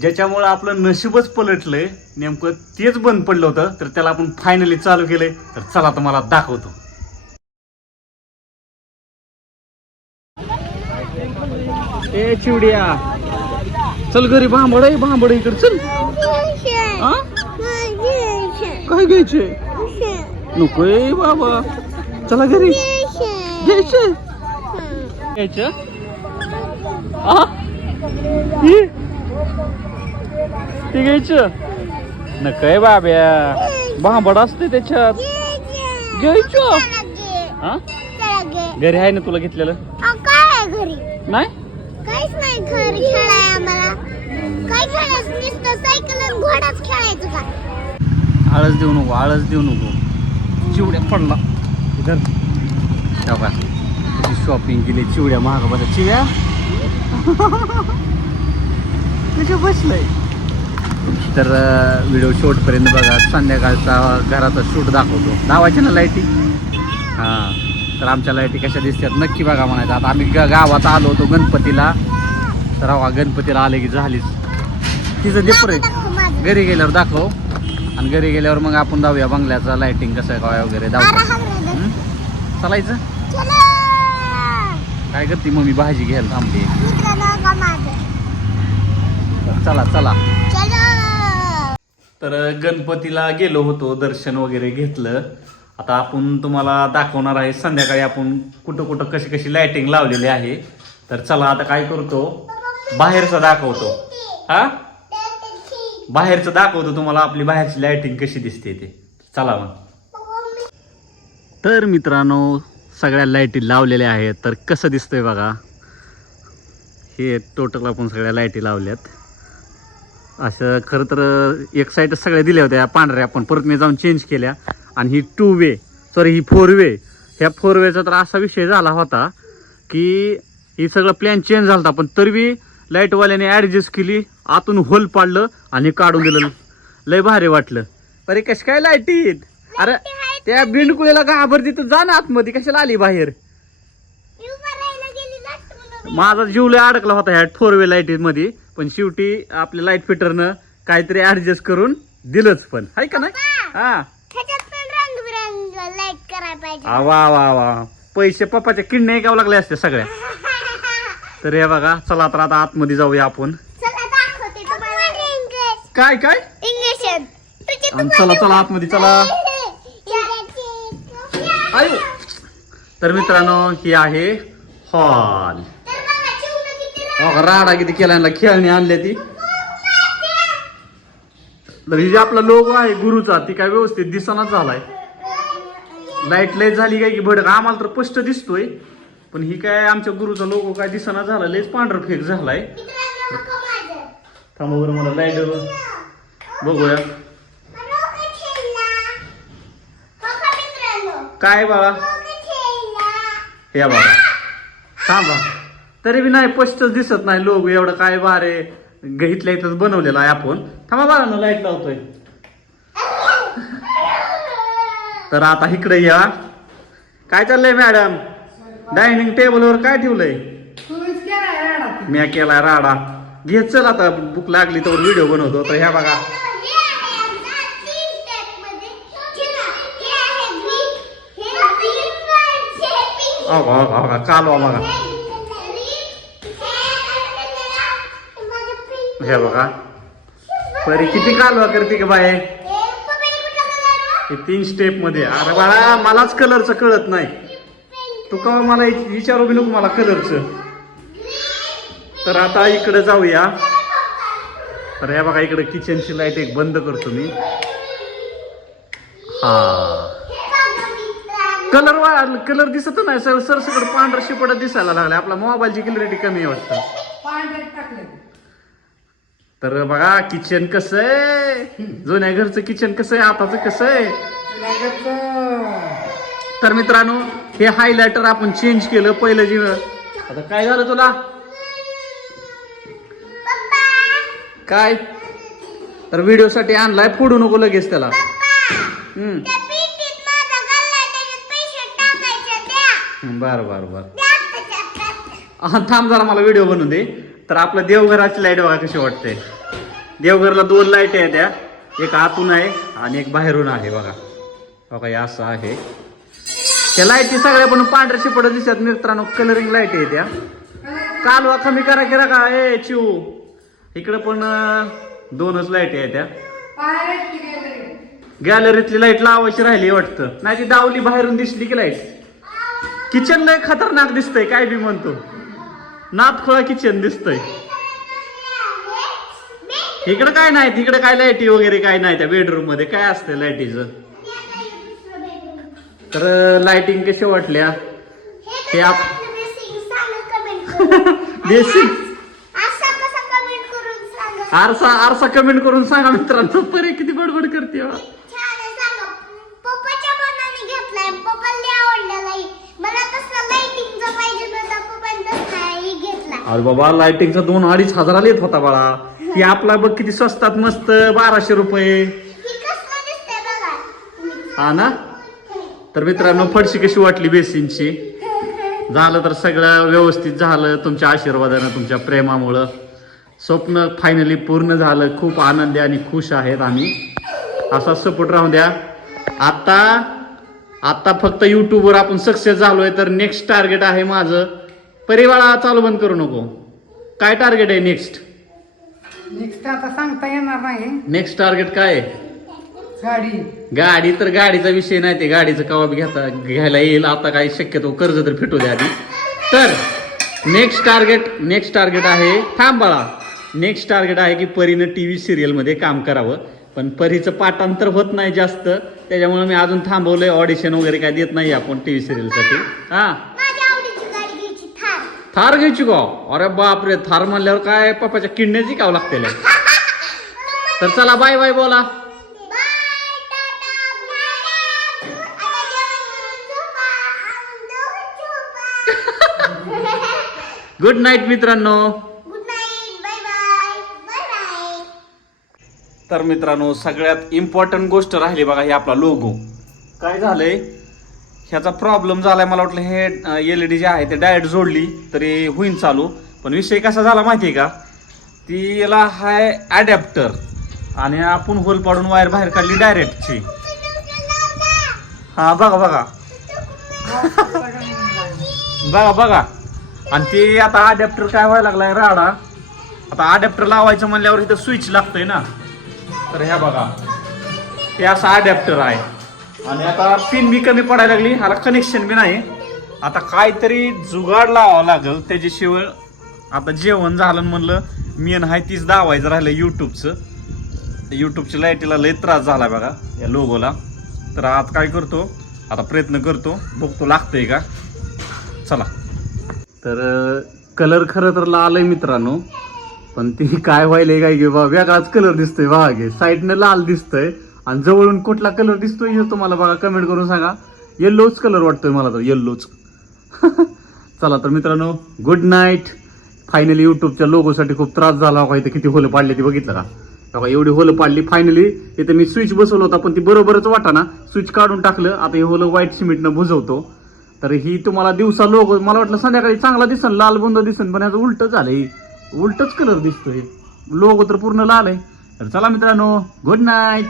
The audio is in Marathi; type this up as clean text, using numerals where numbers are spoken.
ज्याच्यामुळे आपलं नशीबच पलटलंय, नेमकं तेच बंद पडलं होतं, तर त्याला आपण फायनली चालू केलंय. तर चला तुम्हाला दाखवतो. ए चिवड्या, चल घरी. भांबड इकडे चल. हा काय घ्यायचे? नकोय बाबा, चला घरी. घ्यायचं घ्यायचं ते घ्यायचं नकय बाब्या, भांबड असते त्याच्यात. घ्यायचं हा घरी आहे ना तुला घेतलेलं? काय घरी नाही काहीच नाही. घरी खेळाय आम्हाला काय खेळायचं नुसतं सायकल आणि घोडाच खेळायचं का? आळस देऊ नको. चिवड्या पडला इधर. का शॉपिंग केली चिवड्या महाग बघा. चिव्या तुझ्या बसलंय. तर व्हिडिओ शेवटपर्यंत बघा. संध्याकाळचा घराचा शूट दाखवतो. लावायचे ना लाईटी? हां, तर आमच्या लाईटी कशा दिसतात नक्की बघा म्हणायचं. आता आम्ही गावात आलो होतो गणपतीला. तर हवा गणपतीला आले की झालीच तिचं देपर. घरी गेल्यावर दाखव, आणि घरी गेल्यावर मग आपण जाऊया बंगल्याचा लाईटिंग कसं आहे काय वगैरे दाखव. चालायचं काय करते मम्मी? भाजी घ्यायला थांबली. चला. तर गणपतीला गेलो होतो, दर्शन वगैरे घेतलं. आता आपण तुम्हाला दाखवणार आहे संध्याकाळी आपण कुठं कशी लाइटिंग लावलेली आहे. तर चला आता काय करतो, बाहेरचं दाखवतो. हा बाहेरचं दाखवतो तुम्हाला, आपली बाहेरची लाइटिंग कशी दिसते ते. चला मग. तर मित्रांनो, सगळ्या लाईटी लावलेल्या आहेत. तर कसं दिसतंय बघा. हे टोटल आपण सगळ्या लाईटी लावल्यात. असं खरं तर एक साईड सगळ्या दिल्या होत्या पांढऱ्या, पण परत मी जाऊन चेंज केल्या. आणि ही 2 वे ही 4 वे. ह्या 4 वेचा तर असा विषय झाला होता की ही सगळं प्लॅन चेंज झाला होता, पण तरी लाईटवाल्याने ॲडजस्ट केली. आतून होल पाडलं आणि काढून दिलं. लय भारी वाटलं. अरे कशी काय लाईटीत? अरे त्या बिंडकुळीला घाबरती तर जा ना आतमध्ये, कशाला आली बाहेर? माझा जीव लय अडकला होता ह्या 4 वे लाईटी मध्ये, पण शेवटी आपल्या लाईट फिटरनं काहीतरी ऍडजस्ट करून दिलंच. पण हाय का नाही? हा वा पैसे पप्पाच्या किडण्या ऐकावं लागले असते सगळ्या. तर हे बघा, चला तर आता आतमध्ये जाऊया आपण. काय चला आतमध्ये चला. आयो. तर मित्रांनो, ही आहे हॉल. राडा किती केला, खेळणी आणल्या ती. तर ही जी आपला लोगो आहे गुरुचा, ती काय व्यवस्थित दिसनाच झालाय. लाईट लय झाली काय की भडक. आम्हाला तर स्पष्ट दिसतोय, पण ही काय आमच्या गुरुचा लोगो काय दिसना झाला. लयच पांढर फेक झालाय. थांबा बरं, मला लाईट बघूया. काय बाळा? हे बाळा थांबा. तरी बी नाही, स्पष्टच दिसत नाही लोगो. एवढं काय बारे इथल्या इथंच बनवलेला आहे आपण. थांबा बाळा ना, लाईट लावतोय. तर आता इकडे या. काय चाललंय मॅडम? डायनिंग टेबलवर काय ठेवलंय? मी केलाय राडा. घे चल, आता भूक लागली तर व्हिडिओ बनवतो. तर ह्या बघा, कालवा बघा. हे बघा परी किती कालवा करते का बाय. हे 3 स्टेप मध्ये. अरे बाळा, मलाच कलरचं कळत नाही. तू का मला विचारू बी नको मला कलरचं. तर आता इकडे जाऊया. तर हे बघा, इकडे किचनची लाईट एक बंद करतो मी. हा कलर दिसत नाही सरसकट पांढरा शिपडत दिसायला लागला. आपला मोबाईलची क्लॅरिटी कमी आहे वाटतं. तर बघा किचन कसं आहे. जुन्या घरचं किचन कसं आहे, आताचं कसं आहे. तर मित्रांनो, हे हायलायटर आपण चेंज केलं. पहिलं जी आता काय झालं तुला? काय? तर व्हिडिओ साठी आणलाय, फोडू नको लगेच त्याला. बर थांब जरा, मला व्हिडिओ बनवू दे. तर आपलं देवघराची लाईट बघा कशी वाटते. देवघरला 2 लाईट आहे त्या, एक आतून आहे आणि एक बाहेरून आहे बघा. बघा हे असं आहे. त्या लाईटी सगळ्या पण पांढऱ्या शिपड दिसतात मित्रांनो, कलरिंग लाईट आहे त्या. कालवा कमी करा की का ए चिव. इकडे पण 2च लाईट आहे त्या. गॅलरीतली लाईट लावायची राहिली वाटतं, नाही ती दावली बाहेरून दिसली की लाईट. किचन लय खतरनाक दिसतंय, काय बी म्हणतो, नादखोळा किचन दिसतंय. इकडे काय नाही, तिकडे काय लाईटी वगैरे काय नाही. त्या बेडरूम मध्ये काय असतं लाईटीचं. तर लाइटिंग कशा वाटल्या हे आप बेसिक आरसा कमेंट करून सांगा मित्रांनो. परे किती बडबड करते. अरे बाबा लाइटिंगचा 2-2.5 हजार येत होता बाळा. ही आपला बघ किती स्वस्तात मस्त 1200 रुपये. हा ना. तर मित्रांनो फडशी कशी वाटली बेसिनची. झालं तर सगळं व्यवस्थित झालं तुमच्या आशीर्वादानं, तुमच्या प्रेमामुळं. स्वप्न फायनली पूर्ण झालं. खूप आनंदी आणि खुश आहेत आम्ही. असा सपोर्ट राहू द्या. आता फक्त युट्यूबवर आपण सक्सेस झालोय, तर नेक्स्ट टार्गेट आहे माझं. परिवाळा चालू बंद करू नको. काय टार्गेट आहे नेक्स्ट आता सांगता येणार नाही. नेक्स्ट टार्गेट काय आहे? गाडी तर गाडीचा विषय नाही, ते गाडीचं कवा बी घ्यायला येईल. आता काही शक्यतो कर्ज तर फिटू द्या आधी. तर नेक्स्ट टार्गेट आहे, थांब बाळा, नेक्स्ट टार्गेट आहे की परीनं टीव्ही सिरियल मध्ये काम करावं. पण परीचं पाठांतर होत नाही जास्त, त्याच्यामुळे मी अजून थांबवलंय. ऑडिशन वगैरे काय देत नाही आपण टीव्ही सिरियल साठी. हा थार घ्यायची का? अरे बापरे, थार म्हणल्यावर काय पप्पाच्या किडण्याची जिकावं लागते. तर चला बाय बाय बोला. गुड नाईट मित्रांनो. Good night. Bye bye. Bye bye. तर मित्रांनो सगळ्यात इम्पॉर्टंट गोष्ट राहिली बघा, हे आपला लोगो. काय झालंय, ह्याचा प्रॉब्लेम झालाय. मला वाटलं हे LED जे आहे ते डायरेक्ट जोडली तरी होईन चालू. पण विषय कसा झाला माहितीये का, ती याला हाय अडॅप्टर आणि आपण होल पाडून वायर बाहेर काढली डायरेक्टची. हा बघा बघा बघा बघा. आणि ते आता अडॅप्टर काय व्हायला लागलाय राडा. आता अडॅप्टर लावायचं म्हणल्यावर इथं स्विच लागतंय ना. तर ह्या बघा, हे असं अडॅप्टर आहे. आणि आता पिन बी कमी पडायला लागली, ह्याला कनेक्शन बी नाही. आता काहीतरी जुगाड लावावं लागल त्याच्याशिवाय. आता जेवण झालं म्हणलं, मेन आहे तीच दावायचं राहिलं युट्यूबचं. युट्यूबच्या लाईटीला लय त्रास झाला बघा या लोगोला. तर आज काय करतो, आता प्रयत्न करतो, बघतो लागतंय का. चला. तर कलर खरं तर लाल आहे मित्रांनो, पण ती काय व्हायलंय काय की बा वेगळाच कलर दिसतोय बघा. गे साईडनं लाल दिसतंय आणि जवळून कुठला कलर दिसतोय हे तुम्हाला बघा कमेंट करून सांगा. येल्लोच कलर वाटतोय मला तर, येल्लोच. चला तर मित्रांनो गुड नाईट. फायनली युट्यूबच्या लोगोसाठी खूप त्रास झाला होता. इथे किती होलं पाडले ते बघितलं का. बघा एवढी होलं पाडली. फायनली इथे मी स्विच बसवलं होता पण ती बरोबरच वाटाना, स्विच काढून टाकलं. आता हे होलं व्हाईट सिमेंटनं बुजवतो. तर ही तुम्हाला दिवसा लोगो, मला वाटलं संध्याकाळी चांगला दिसन, लाल बुंद दिसन, पण याचं उलट झालंय. उलटच कलर दिसतोय. लोगो तर पूर्ण लाल आहे. तर चला मित्रांनो गुड नाईट.